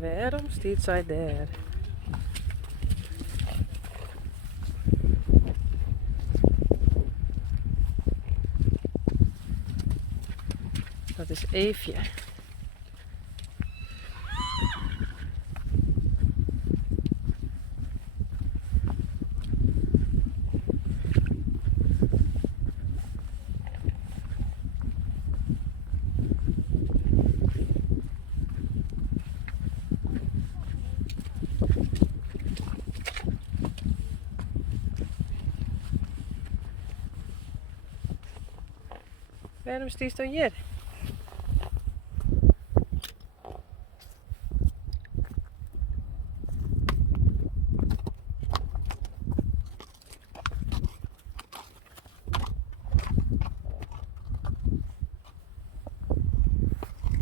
Waarom staat zij daar? Dat is Eefje. Waarom stiest dan hier?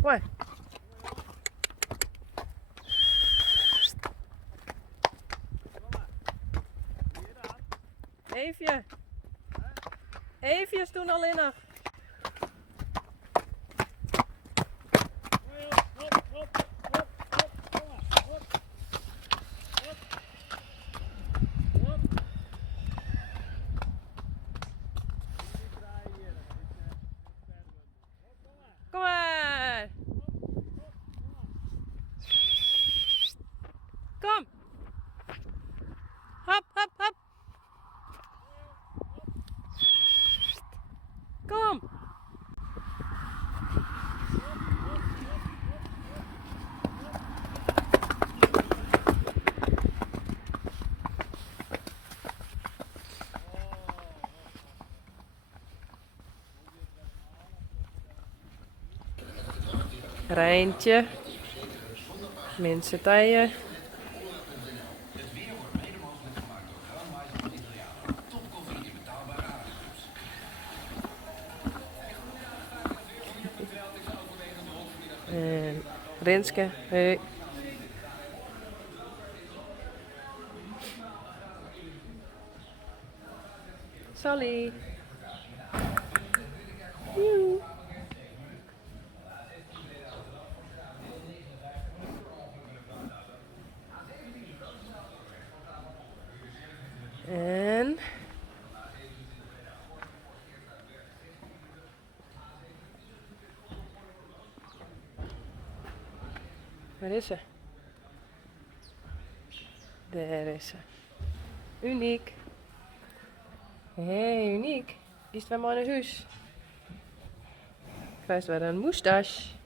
Waar? Eefje. Eefje is toen al in nog. Kom maar. Kom. Hop, hop, hop. Kom. Rijntje. Mensen tijen. En Renske, hey. Sally. Joe. En waar is ze? Daar is ze. Uniek. Hey, Uniek. Is het weer maar een huis? Krijgt weer een moustache.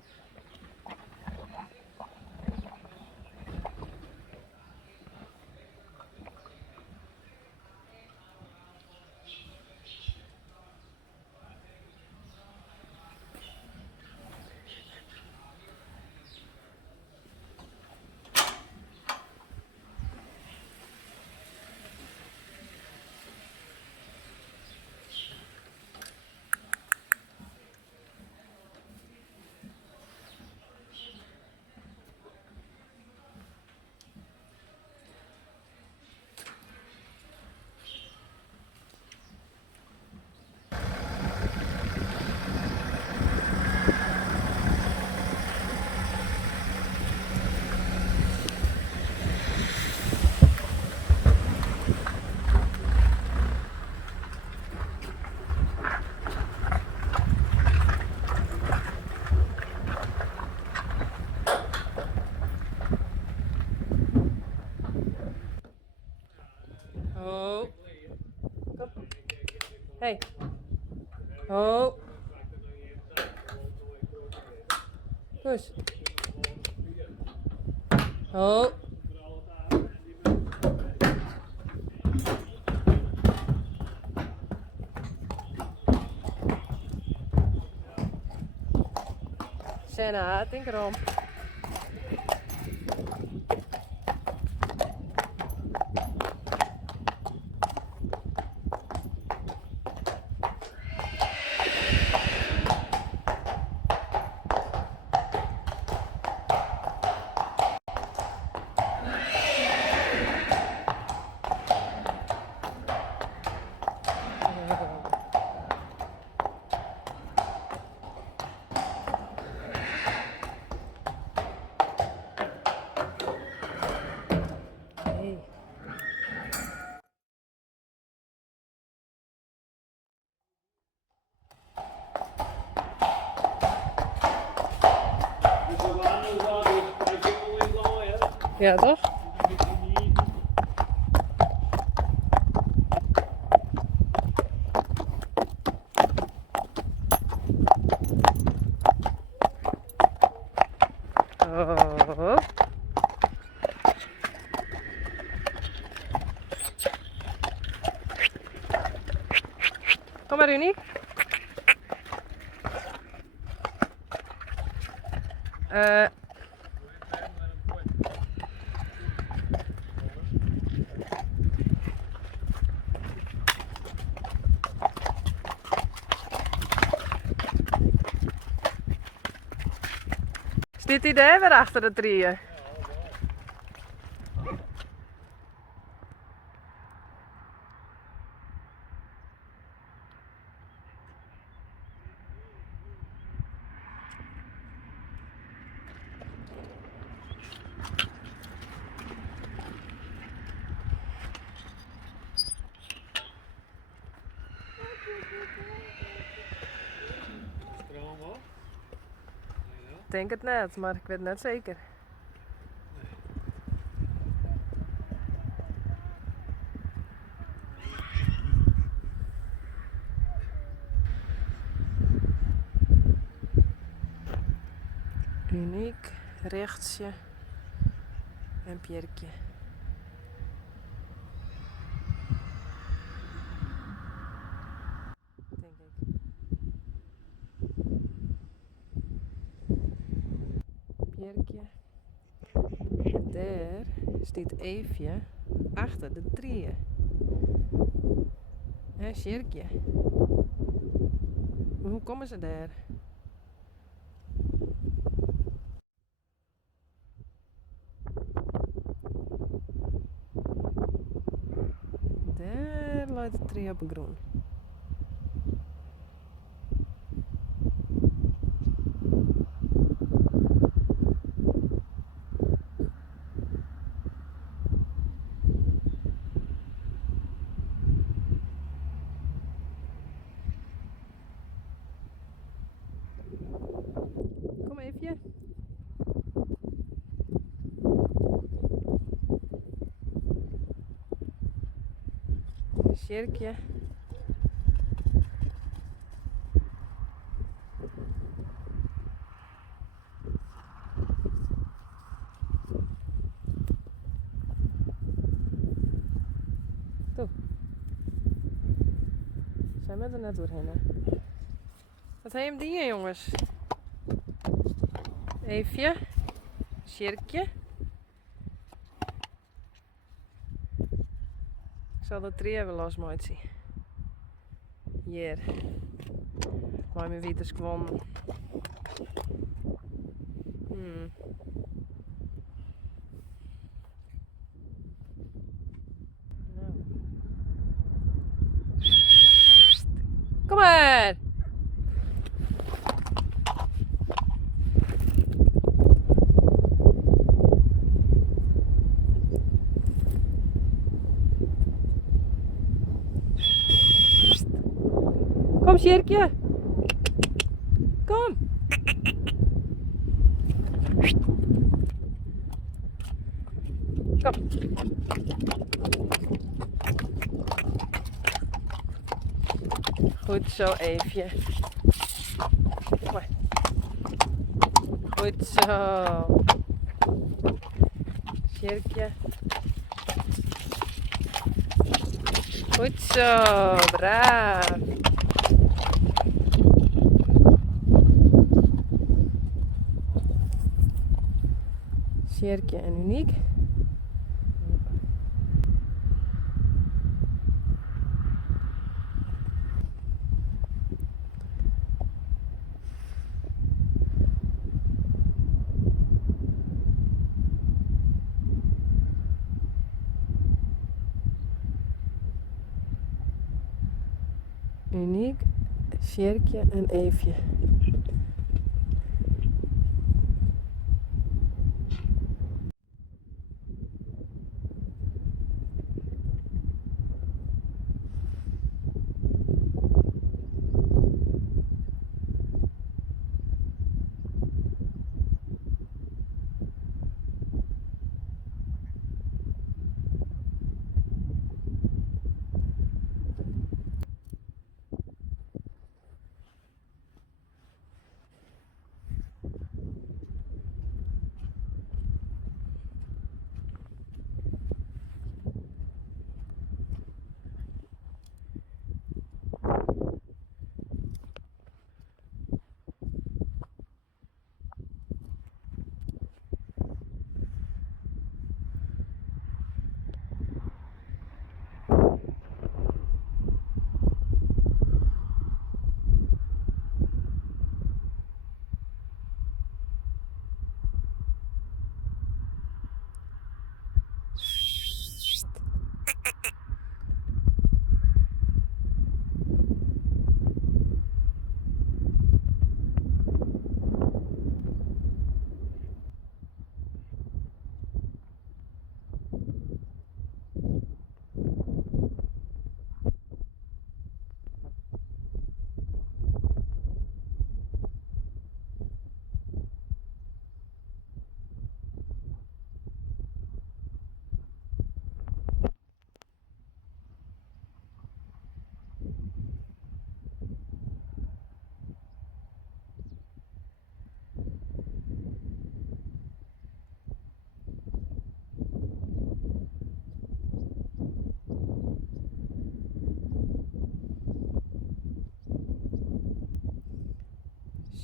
Oh. Kom. Hey. Oh. Kus. Oh. Senna, denk erom. Ja, toch? Oh. Kom maar, Unie. Zit hij daar weer achter de trieën? Stroom op? Ik denk het net, maar ik weet het net zeker. Uniek, rechtsje en Pierkje. Denk ik. Pierkje. En daar staat Eefje achter de trieën. En Sjerkje. Hoe komen ze daar? Daar laat de tree op groen. Kom even. Sjerkje. Toe. Zijn we er net doorheen? Hè? Wat heb je hem die, jongens? Eefje. Sjerkje. Ik zal de tree even losmaken zien. Hier. Waar mijn witte kwam. Nou. Kom maar! Kom, Sjerkje. Kom. Kom. Goed zo, Eefje. Mooi. Goed zo. Sjerkje. Goed zo, braaf. Sjerkje en Uniek. Uniek, Sjerkje en Eefje.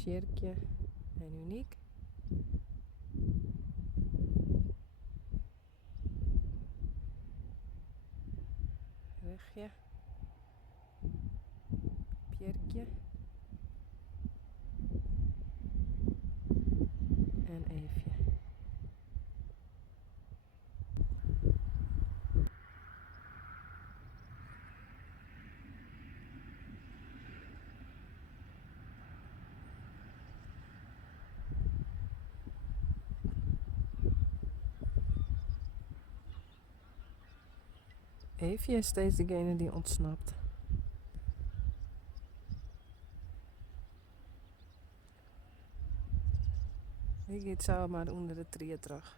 Tjerkje en Uniek. Regje. Pierkje. En Eefje. Eefje is steeds degene die ontsnapt. Ik eet zo maar onder de tree terug.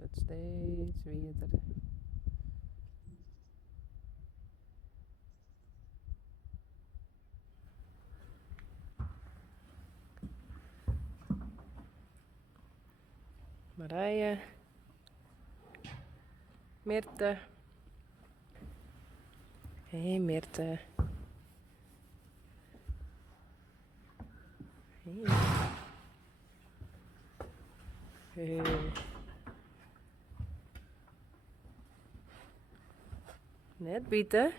Het wordt steeds weerder. Marije. Mirte. Hey Mirte. Hey. Hey. Net bieten.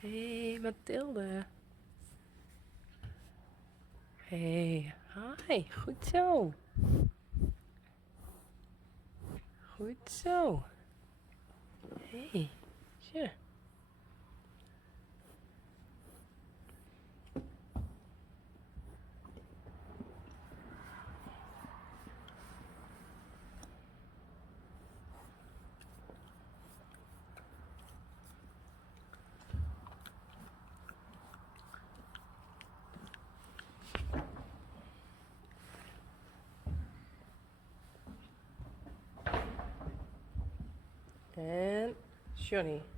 Hey Mathilde. Hey, hi, goed zo. Goed zo. Hey, tja. En Johnny.